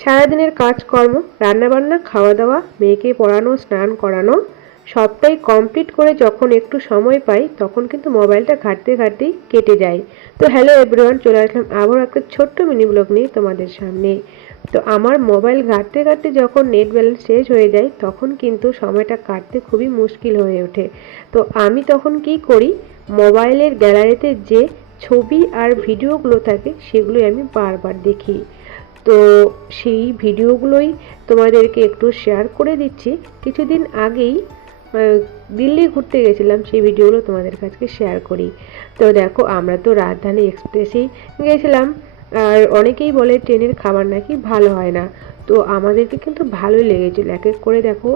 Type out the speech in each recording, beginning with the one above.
সারাদিনের কাজকর্ম, রান্নাবান্না, খাওয়া দাওয়া, মেয়েকে পড়ানো, স্নান করানো সবটাই কমপ্লিট করে যখন একটু সময় পাই তখন কিন্তু মোবাইলটা ঘাঁটতে ঘাঁটতেই কেটে যায়। তো হ্যালো এভরিওয়ান, চলে আসলাম আবার একটা ছোট্ট মিনি ব্লগ নিয়ে তোমাদের সামনে। তো আমার মোবাইল ঘাঁটতে ঘাঁটতে যখন নেট ব্যালেন্স শেষ হয়ে যায় তখন কিন্তু সময়টা কাটতে খুবই মুশকিল হয়ে ওঠে। তো আমি তখন কি করি, মোবাইলের গ্যালারিতে যে ছবি আর ভিডিওগুলো থাকে সেগুলোই আমি বারবার দেখি। তো সেই ভিডিওগুলোই তোমাদেরকে একটু শেয়ার করে দিচ্ছি। কিছুদিন আগেই দিল্লি ঘুরতে গেছিলাম, সেই ভিডিওগুলো তোমাদের কাছে শেয়ার করি। তো দেখো, আমরা তো রাজধানী এক্সপ্রেসেই গেছিলাম। আর অনেকেই বলে ট্রেনের খাবার নাকি ভালো হয় না, তো আমাদেরকে কিন্তু ভালোই লেগেছিলো। এক এক করে দেখো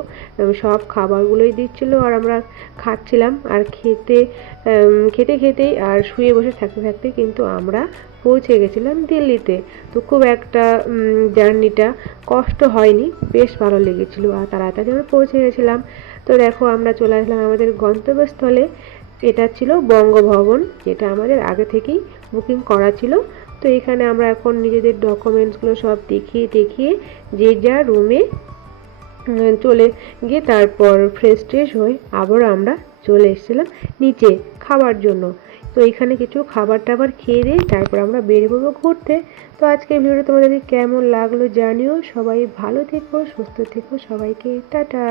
সব খাবারগুলোই দিচ্ছিলো আর আমরা খাচ্ছিলাম। আর খেতে খেতেই আর শুয়ে বসে থাকতে থাকতে কিন্তু আমরা পৌঁছে গেছিলাম দিল্লিতে। তো খুব একটা জার্নিটা কষ্ট হয়নি, বেশ ভালো লেগেছিলো আর তাড়াতাড়ি আমরা পৌঁছে গেছিলাম। তো দেখো আমরা চলে আসলাম আমাদের গন্তব্যস্থলে। এটা ছিল বঙ্গভবন, যেটা আমাদের আগে থেকেই বুকিং করা ছিল। তো এখানে আমরা এখন নিজেদের ডকুমেন্টসগুলো সব দেখিয়ে দেখিয়ে যে যার রুমে চলে গিয়ে তারপর ফ্রেশ ট্রেশ হয়ে আবার আমরা চলে এসেছিলাম নিচে খাবার জন্য। তো এখানে কিছু খাবার টাবার খেয়ে দিয়ে তারপর আমরা বেরিয়ে পড়বো ঘুরতে। তো আজকে ভিডিওটা তোমাদেরকে কেমন লাগলো জানিও। সবাই ভালো থেকো, সুস্থ থেকো, সবাইকে টাটা।